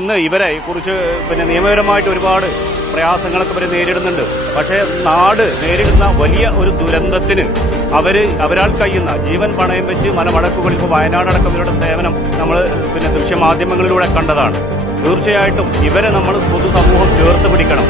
ഇന്ന് ഇവരെ കുറിച്ച് നിയമപരമായിട്ട് ഒരുപാട് പ്രയാസങ്ങളൊക്കെ ഇവർ നേരിടുന്നുണ്ട്. പക്ഷേ നാട് നേരിടുന്ന വലിയ ഒരു ദുരന്തത്തിന് അവരാൽ കഴിയുന്ന ജീവൻ പണയം വെച്ച് മലമടക്കുകളിൽ ഇപ്പോൾ വയനാടടക്കം ഇവരുടെ സേവനം നമ്മൾ ദൃശ്യമാധ്യമങ്ങളിലൂടെ കണ്ടതാണ്. തീർച്ചയായിട്ടും ഇവരെ നമ്മൾ പൊതുസമൂഹം ചേർത്ത് പിടിക്കണം.